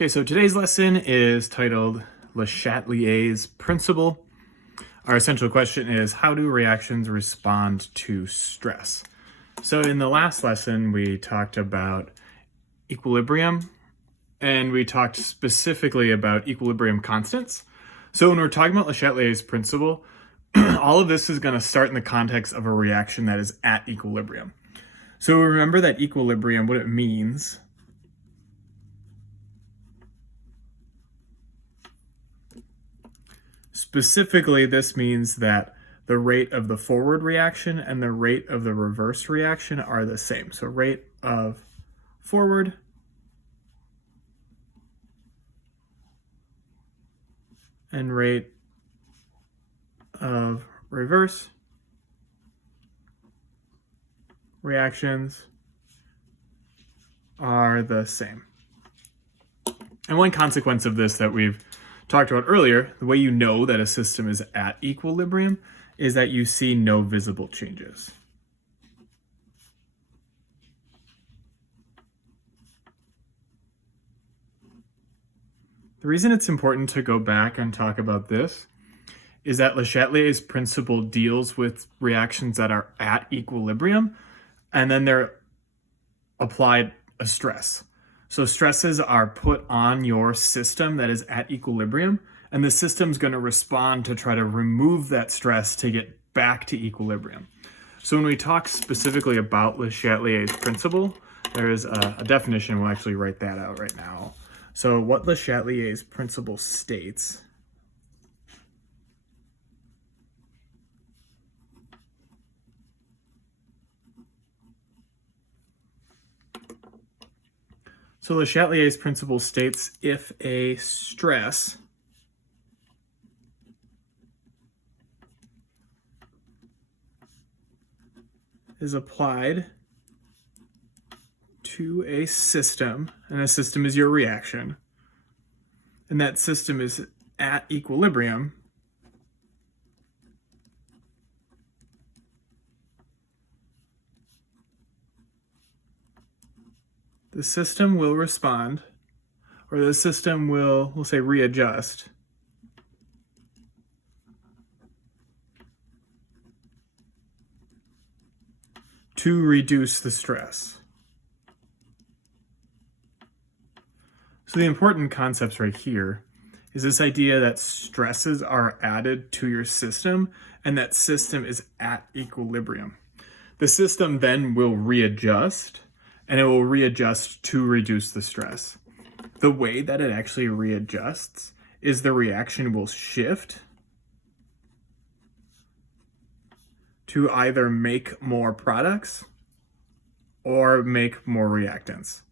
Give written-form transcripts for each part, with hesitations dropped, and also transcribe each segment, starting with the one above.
Okay, so today's lesson is titled Le Chatelier's Principle. Our essential question is, how do reactions respond to stress? So in the last lesson, we talked about equilibrium, and we talked specifically about equilibrium constants. So when we're talking about Le Chatelier's principle, all of this is going to start in the context of a reaction that is at equilibrium. So remember that equilibrium, what it means specifically, this means that the rate of the forward reaction and the rate of the reverse reaction are the same. So rate of forward and rate of reverse reactions are the same. And one consequence of this that we've talked about earlier, the way you know that a system is at equilibrium is that you see no visible changes. The reason it's important to go back and talk about this is that Le Chatelier's principle deals with reactions that are at equilibrium, and then they're applied a stress. So stresses are put on your system that is at equilibrium, and the system's going to respond to try to remove that stress to get back to equilibrium. So when we talk specifically about Le Chatelier's principle, there is a definition. We'll actually write that out right now. So what Le Chatelier's principle states So Le Chatelier's principle states if a stress is applied to a system, and a system is your reaction, and that system is at equilibrium, the system will respond, or the system will, we'll say, readjust to reduce the stress. So the important concepts right here is this idea that stresses are added to your system, and that system is at equilibrium. The system then will readjust, and it will readjust to reduce the stress. The way that it actually readjusts is the reaction will shift to either make more products or make more reactants.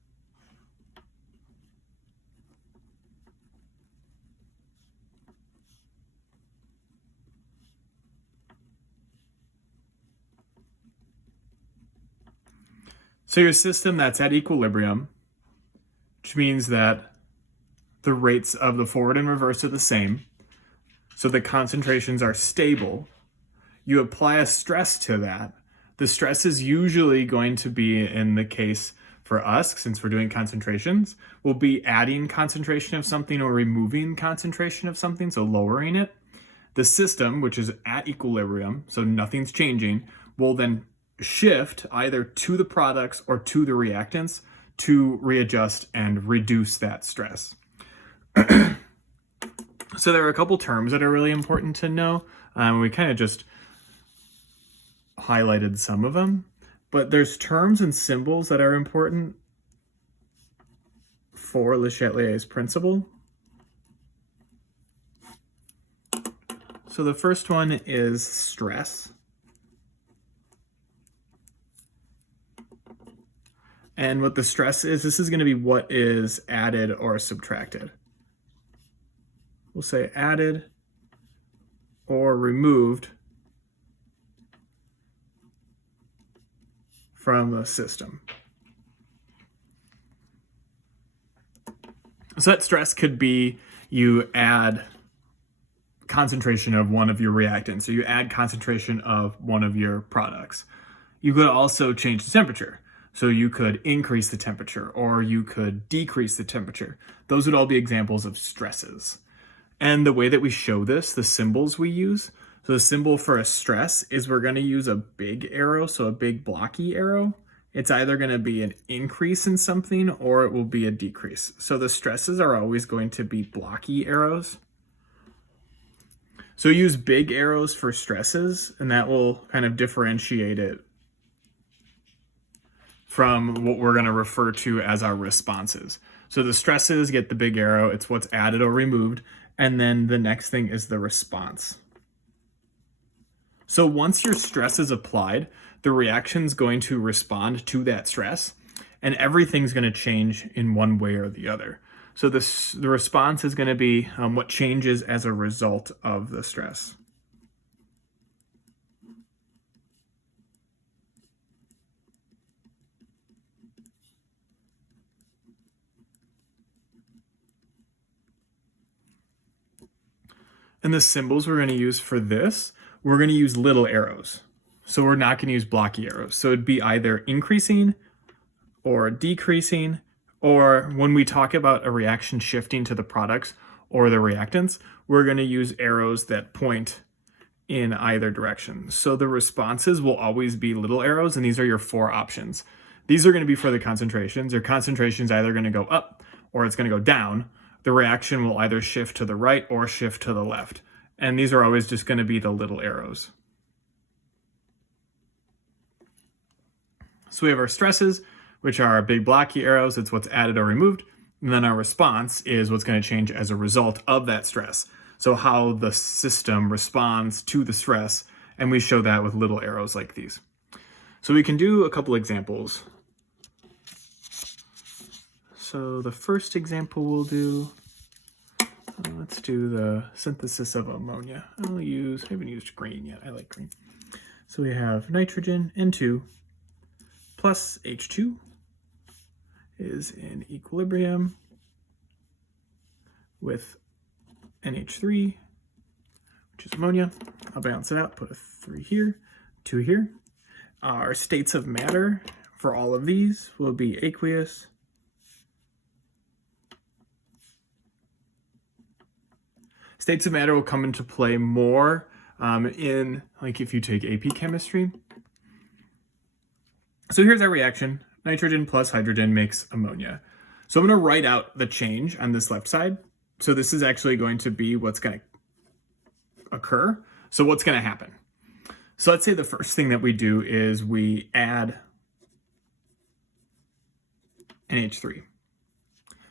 So your system that's at equilibrium, which means that the rates of the forward and reverse are the same, so the concentrations are stable. You apply a stress to that. The stress is usually going to be, in the case for us, since we're doing concentrations, we'll be adding concentration of something or removing concentration of something, so lowering it. The system, which is at equilibrium, so nothing's changing, will then shift either to the products or to the reactants to readjust and reduce that stress. So there are a couple terms that are really important to know. We kind of just highlighted some of them, but there's terms and symbols that are important for Le Chatelier's principle. So the first one is stress. And what the stress is, this is going to be what is added or subtracted. We'll say added or removed from the system. So that stress could be you add concentration of one of your reactants, so you add concentration of one of your products. You could also change the temperature. So you could increase the temperature or you could decrease the temperature. Those would all be examples of stresses. And the way that we show this, the symbols we use, so the symbol for a stress is we're going to use a big arrow, so a big blocky arrow. It's either going to be an increase in something or it will be a decrease. So the stresses are always going to be blocky arrows. So use big arrows for stresses, and that will kind of differentiate it from what we're going to refer to as our responses. So the stresses get the big arrow, it's what's added or removed, and then the next thing is the response. So once your stress is applied, the reaction's going to respond to that stress, and everything's going to change in one way or the other. So the response is going to be what changes as a result of the stress. And the symbols we're going to use for this, we're going to use little arrows. So we're not going to use blocky arrows. So it'd be either increasing or decreasing, or when we talk about a reaction shifting to the products or the reactants, we're going to use arrows that point in either direction. So the responses will always be little arrows, and these are your 4 options. These are going to be for the concentrations. Your concentration's either going to go up or it's going to go down. The reaction will either shift to the right or shift to the left. And these are always just going to be the little arrows. So we have our stresses, which are our big blocky arrows. It's what's added or removed. And then our response is what's going to change as a result of that stress. So how the system responds to the stress. And we show that with little arrows like these. So we can do a couple examples. So the first example we'll do, let's do the synthesis of ammonia. I haven't used green yet. I like green. So we have nitrogen, N2, plus H2 is in equilibrium with NH3, which is ammonia. I'll balance it out, put a 3 here, 2 here. Our states of matter for all of these will be aqueous, states of matter will come into play more in, like, if you take AP chemistry. So here's our reaction. Nitrogen plus hydrogen makes ammonia. So I'm going to write out the change on this left side. So this is actually going to be what's going to occur. So what's going to happen? So let's say the first thing that we do is we add NH3.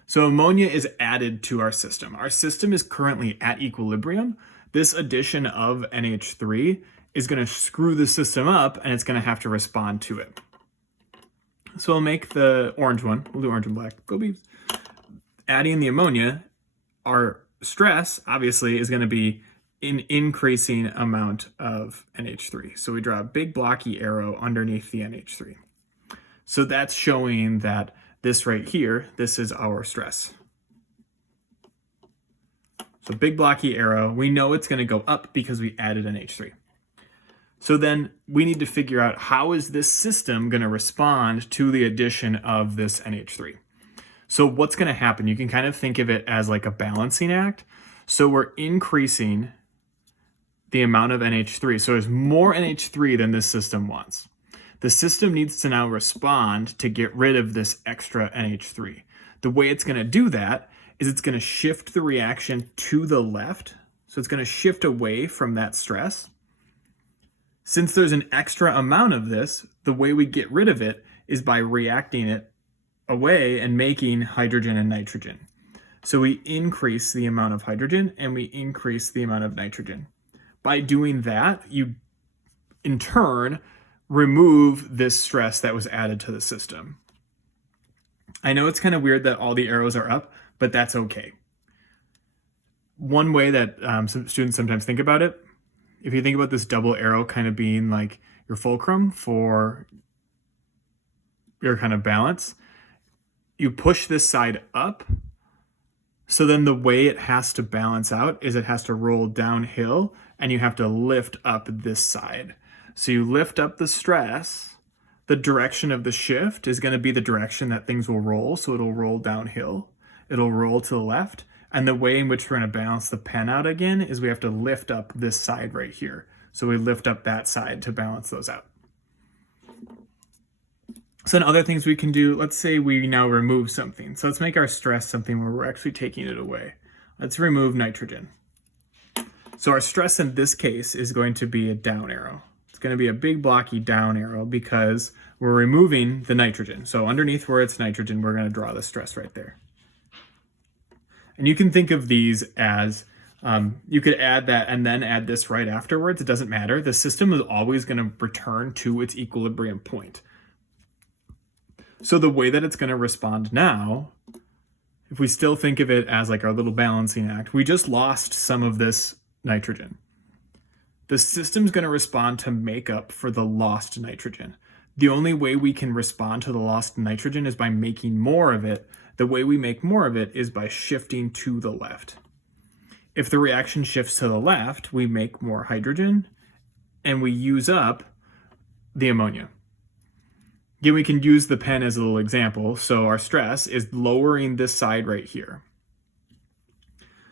So ammonia is added to our system. Our system is currently at equilibrium. This addition of NH3 is going to screw the system up, and it's going to have to respond to it. So we'll make the orange one. We'll do orange and black. Go Beavs. Adding the ammonia, our stress, obviously, is going to be an increasing amount of NH3. So we draw a big blocky arrow underneath the NH3. So that's showing that this right here, this is our stress. So big blocky arrow, we know it's going to go up because we added an H3. So then we need to figure out how is this system going to respond to the addition of this NH3. So what's going to happen? You can kind of think of it as like a balancing act. So we're increasing the amount of NH3. So there's more NH3 than this system wants. The system needs to now respond to get rid of this extra NH3. The way it's going to do that is it's going to shift the reaction to the left. So it's going to shift away from that stress. Since there's an extra amount of this, the way we get rid of it is by reacting it away and making hydrogen and nitrogen. So we increase the amount of hydrogen and we increase the amount of nitrogen. By doing that, you in turn remove this stress that was added to the system. I know it's kind of weird that all the arrows are up, but that's okay. One way that some students sometimes think about it, if you think about this double arrow kind of being like your fulcrum for your kind of balance, you push this side up. So then the way it has to balance out is it has to roll downhill and you have to lift up this side. So you lift up the stress the direction of the shift is going to be the direction that things will roll. So it'll roll downhill, it'll roll to the left. And the way in which we're going to balance the pen out again is we have to lift up this side right here. So we lift up that side to balance those out. So then other things we can do, let's say we now remove something. So let's make our stress something where we're actually taking it away. Let's remove nitrogen. So our stress in this case is going to be a down arrow. It's going to be a big blocky down arrow because we're removing the nitrogen. So underneath where it's nitrogen, we're going to draw the stress right there. And you can think of these as, you could add that and then add this right afterwards. It doesn't matter. The system is always going to return to its equilibrium point. So the way that it's going to respond now, if we still think of it as like our little balancing act, we just lost some of this nitrogen. The system's going to respond to make up for the lost nitrogen. The only way we can respond to the lost nitrogen is by making more of it. The way we make more of it is by shifting to the left. If the reaction shifts to the left, we make more hydrogen and we use up the ammonia. Again, we can use the pen as a little example. So our stress is lowering this side right here.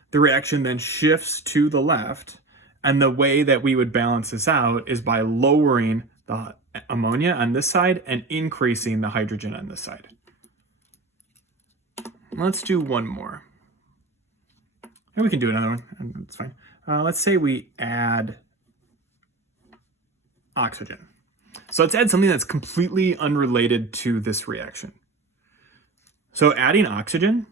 The reaction then shifts to the left, and the way that we would balance this out is by lowering the ammonia on this side and increasing the hydrogen on this side. Let's do one more. And we can do another one, that's fine. Let's say we add oxygen. So let's add something that's completely unrelated to this reaction. So adding oxygen,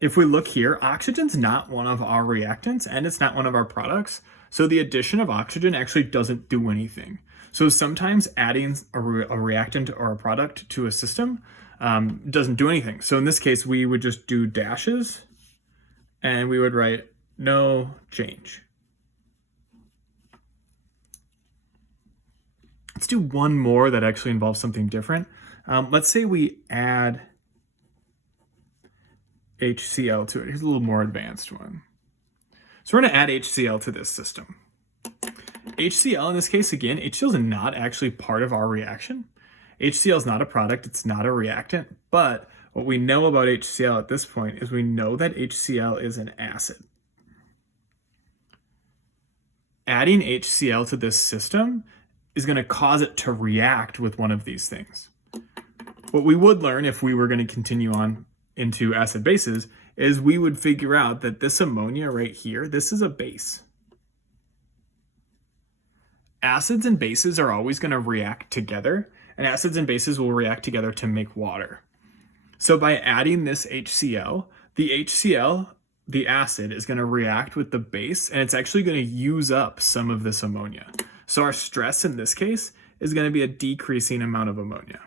if we look here, oxygen's not one of our reactants and it's not one of our products. So the addition of oxygen actually doesn't do anything. So sometimes adding a reactant or a product to a system doesn't do anything. So in this case, we would just do dashes and we would write no change. Let's do one more that actually involves something different. Let's say we add HCl to it. Here's a little more advanced one. So we're going to add HCl to this system. HCl in this case, again, HCl is not actually part of our reaction. HCl is not a product, it's not a reactant, but what we know about HCl at this point is we know that HCl is an acid. Adding HCl to this system is going to cause it to react with one of these things. What we would learn if we were going to continue on into acid bases is we would figure out that this ammonia right here, this is a base. Acids and bases are always going to react together, and acids and bases will react together to make water. So by adding this HCl, the acid, is going to react with the base, and it's actually going to use up some of this ammonia. So our stress in this case is going to be a decreasing amount of ammonia.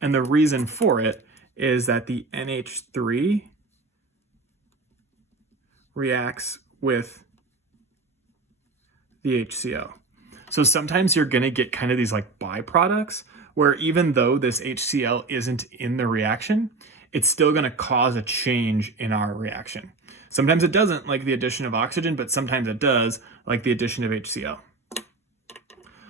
And the reason for it is that the NH3 reacts with the HCl. So sometimes you're going to get kind of these like byproducts where even though this HCl isn't in the reaction, it's still going to cause a change in our reaction. Sometimes it doesn't, like the addition of oxygen, but sometimes it does, like the addition of HCl.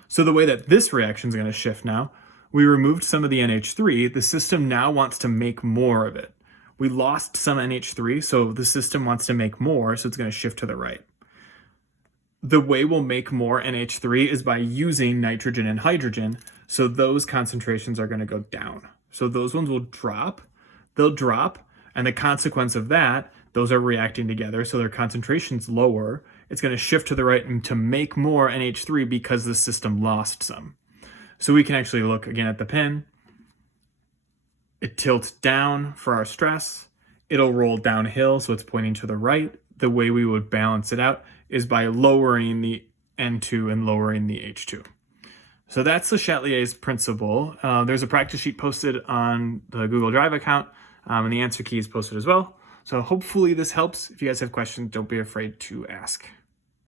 So the way that this reaction is going to shift now, we removed some of the NH3, the system now wants to make more of it. We lost some NH3, so the system wants to make more, so it's going to shift to the right. The way we'll make more NH3 is by using nitrogen and hydrogen, so those concentrations are going to go down. So those ones will drop, they'll drop, and the consequence of that, those are reacting together, so their concentration's lower. It's going to shift to the right and to make more NH3 because the system lost some. So we can actually look again at the pen. It tilts down for our stress. It'll roll downhill, so it's pointing to the right. The way we would balance it out is by lowering the N2 and lowering the H2. So that's the Chatelier's principle. There's a practice sheet posted on the Google Drive account, and the answer key is posted as well. So hopefully this helps. If you guys have questions, don't be afraid to ask.